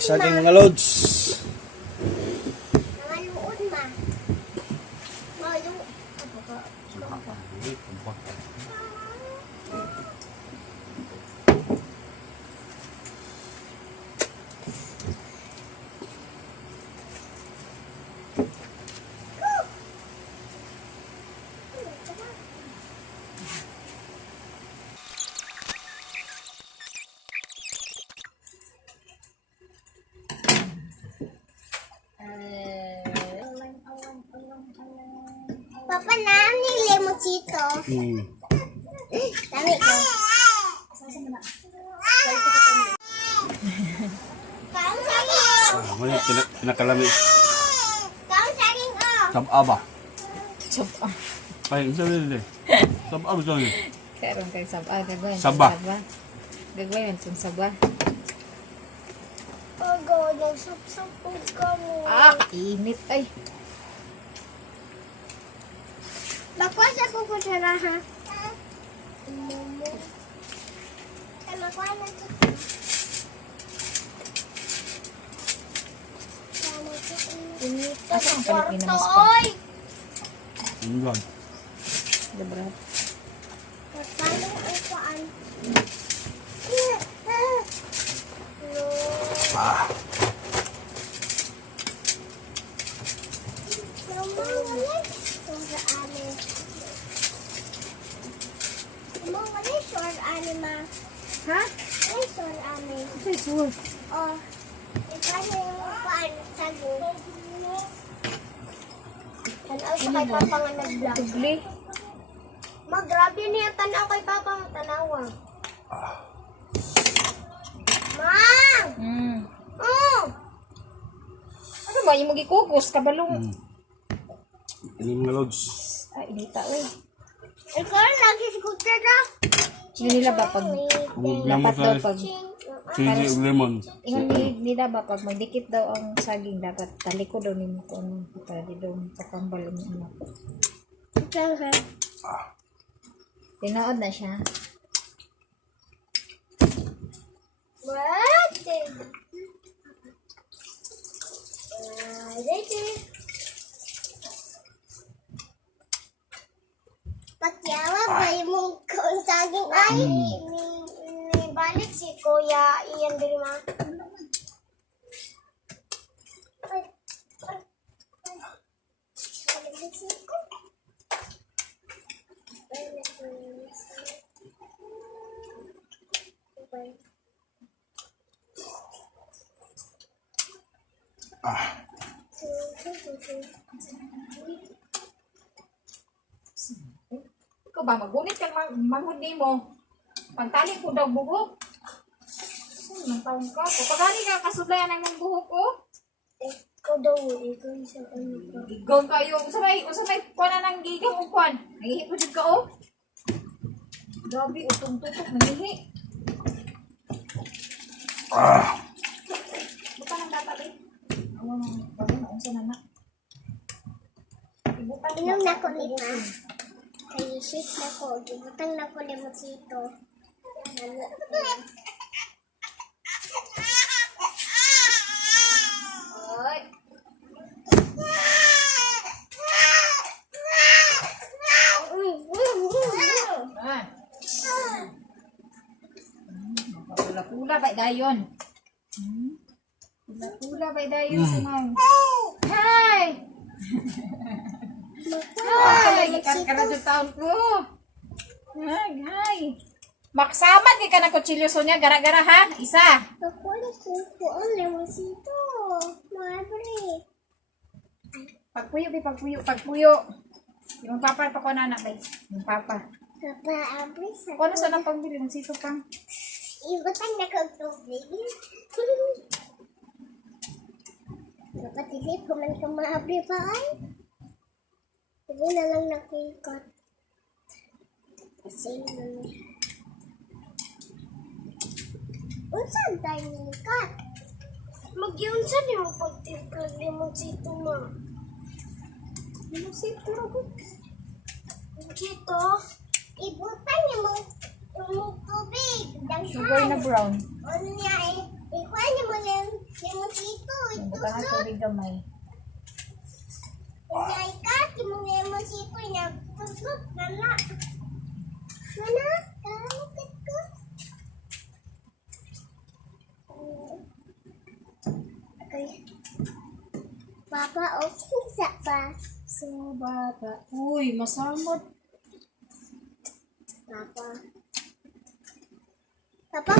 Saging mga loads. Maluon ma. Malu. Papa na ni lemonsito. Dami ko. Kaong saging. May pinakalami. Kaong saging oh. Sab-aba. Saba. Ay, isa rin eh. Sab-aba siya eh. Karon kay saba gagawin. Saba. Gagawin yung saba. Ogo, nagsupsupog ka mo. Kainit ay. Bakwas ako ko siya na ha. Ay, makuha na ito. Asa ang Pilipinas pa? Oy! Yan. Dabra. Paano ang kuhaan? Ha? Say sure. Oh, ikaw yung kuhaan sa gulo. Tanaw siya kay Papa nga nag-vlog. Tugli. Grabe niya tanaw kay Papa nga tanawa. Mang! Oh! Ano ba yung magikukos kabalong? Ini mga loads. Ay, inita oy. Ikaw lagi scooter na. Yun nila ba pag Huwag dapat daw pag chili ug lemon. ingon nila ba pag magdikit daw ang saging dapat taliko daw nimo ko ano para di daw kakambal ang ano. Tinood na siya. What? Ready? Pagyawa ba yung kung saging ay ni balik si Kuya Ian Dirima. Ikaw ba magunit kang manghud nimo? Pagtali ko daw buhok. Nang taon ka. Pagani ka kasudlayan ang mong buhok ko. Ikaw daw, ikaw sa ano ka. Gigon kayo. Usamay kuana nang gigang ukwan. Nagihi po jud ka oh. Grabe utong tutok nagihi. Buta nang dapat eh. Awang pagano unsa na na. Ibutan Inom na ko lima. Kaya shit na ko. Gibutang na ko lemonsito. Ay. Ah. Pula-pula ba dayon? Pula-pula ba dayon sa mga? Hi! Hi! Karkarado taon ko. Hi! Maksamat kay ka na kutsilyoso niya. Gara-gara ha? Isa. Ako na kuko ang lemonsito. Mabre. Pagpuyo. Yung papa pa ko na anak, yung papa. Papa, abre sa Kung ano sa nang pagbili ng sito pang? ibutang na ko tubig. Dapat hindi ko man ka maabre pa ay. Hindi na lang nakikot. Kasi naman. Unsan tayo nikat? Mag-iunsan niyo pagtimplag ni mo sito mo. Yung sito rago. Dito, ibutang niyo mo yung tubig. Sugar na brown. Ano niya eh, ikuha niyo mo lang Kanang tubig gamay. Kaya ka, timong si ko niya. Tusot, nana. Nana, kalamit ko. Okay. Papa, okay sa ba? So, bata. Uy, masamot. Papa. Papa,